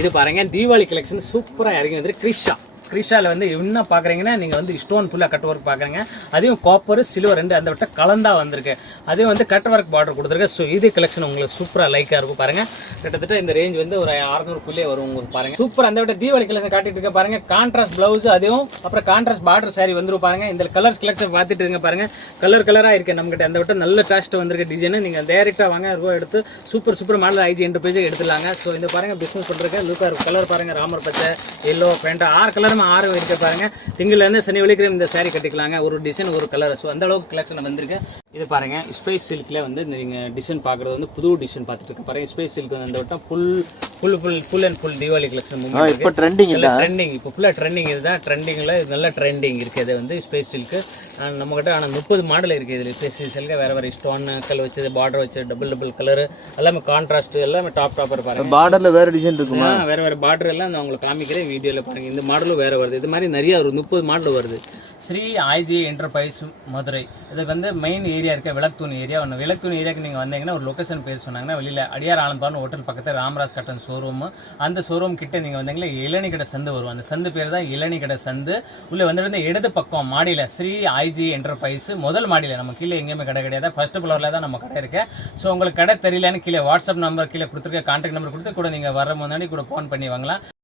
இது பாருங்க தீபாவளி கலெக்ஷன் சூப்பரா இறங்கி வந்து கிரிஷால வந்து என்ன பாக்குறீங்கன்னா நீங்க வந்து ஸ்டோன் ஃபுல்லா கட் ஒர்க் பாக்குறீங்க. அதையும் காப்பர் சில்வர் ரெண்டு அந்த விட்ட கலந்தா வந்திருக்கு. அதையும் வந்து கட் ஒர்க் பார்டர் கொடுத்துருக்கு. ஸோ இது கலெக்ஷன் உங்களுக்கு சூப்பரா லைக்கா இருக்கும் பாருங்க. கிட்டத்தட்ட இந்த ரேஞ்ச் வந்து ஒரு 600 வரும் உங்களுக்கு பாருங்க. சூப்பர் அந்த விட்ட தீபாவளி கலெக்ஷன் காட்டிட்டு இருக்க பாருங்க. கான்ட்ராஸ்ட் பிளவுஸ் அதுவும் அப்புறம் கான்ட்ராஸ்ட் பார்டர் சாரி வந்துரும் பாருங்க. இந்த கலர்ஸ் கலெக்ஷன் பார்த்துட்டு இருங்க பாருங்க. கலரா இருக்கு நம்ம கிட்ட அந்த விட்ட நல்ல காஸ்ட் வந்திருக்க டிசைன். நீங்க டைரக்டா வாங்க எடுத்து சூப்பர் மாடல் ஐஜி என்டர்பிரைஸ் எடுத்துலாங்க. ஸோ இந்த பாருங்க பிசினஸ் பண்றதுக்கு லுக்கா இருக்கும். கலர் பாருங்க ராமர் பச்சை எல்லோ பேண்ட் 6 கலர் 6 இருக்க பாருங்க. திங்கள்ல இருந்து சனி வெள்ளிக்கிழமை இந்த சாரி கட்டிக்கலாங்க. ஒரு டிசைன் ஒரு கலர். ஸோ அந்த அளவுக்கு கலெக்ஷன் வந்திருக்கு. இது பாருங்க ஸ்பேஸ் சில்க்ல வந்து நீங்க டிசைன் பாக்குறது வந்து புது டிசைன் பார்த்துட்டு இருக்க பாருங்க. ஸ்பேஸ் சில்க் வந்து அந்த வட்டம் full and full Deepavali collection இப்போ ட்ரெண்டிங் இப்போ ஃபுல்லா ட்ரெண்டிங் இதுதான். ட்ரெண்டிங்ல நல்ல ட்ரெண்டிங் இருக்கு. இது வந்து ஸ்பேஸ் சில்க் நம்ம கிட்ட ஆனால் 30 மாடல் இருக்கு. இதுல ஸ்பேஸ் சில்க் வேற ஸ்டோன் கல் வச்சது பார்டர் வச்சு டபுள் கலர் எல்லாமே கான்ட்ராஸ்ட் எல்லாமே டாப்பர் பாருங்க. பார்டர்ல வேற டிசைன் இருக்குமா? வேற பார்டர் எல்லாம் நான் உங்களுக்கு காமிக்கிறேன் வீடியோல பாருங்க. இந்த மாடலும் வேற வருது. இது மாதிரி நிறைய ஒரு 30 மாடல் வருது. Sri IG enterprise Madurai. இதுக்கு வந்து மெயின் ஏரியா இருக்க விளக்குத்தூண் ஏரியா. விளக்குத்தூண் ஏரியாவுக்கு நீங்கள் வந்தீங்கன்னா ஒரு லொக்கேஷன் பேர் சொன்னாங்கன்னா வெளியில் அடியார் ஆலம்பான்னு ஹோட்டல் பக்கத்தில் ராமராஜ் கட்டன் ஷோரூம். அந்த ஷோரூம் கிட்ட நீங்கள் வந்தீங்கன்னா இளநீ கடை சந்து வரும். அந்த சந்து பேர் தான் இளநீ கடை சந்து. உள்ள வந்துட்டு இடது பக்கம் மாடியில் ஸ்ரீ ஐஜி என்டர்பிரைஸ் முதல் மாடியில் நம்ம கீழே எங்கேயுமே கடை கிடையாது. ஃபர்ஸ்ட் ஃப்ளோரில் தான் நம்ம கடை இருக்கு. ஸோ உங்களுக்கு கடை தெரியலன்னு கீழே வாட்ஸ்அப் நம்பர் கீழே கொடுத்துருக்க கான்டாக்ட் நம்பர் கொடுத்து கூட நீங்கள் வர முன்னாடி கூட ஃபோன் பண்ணி வாங்கலாம்.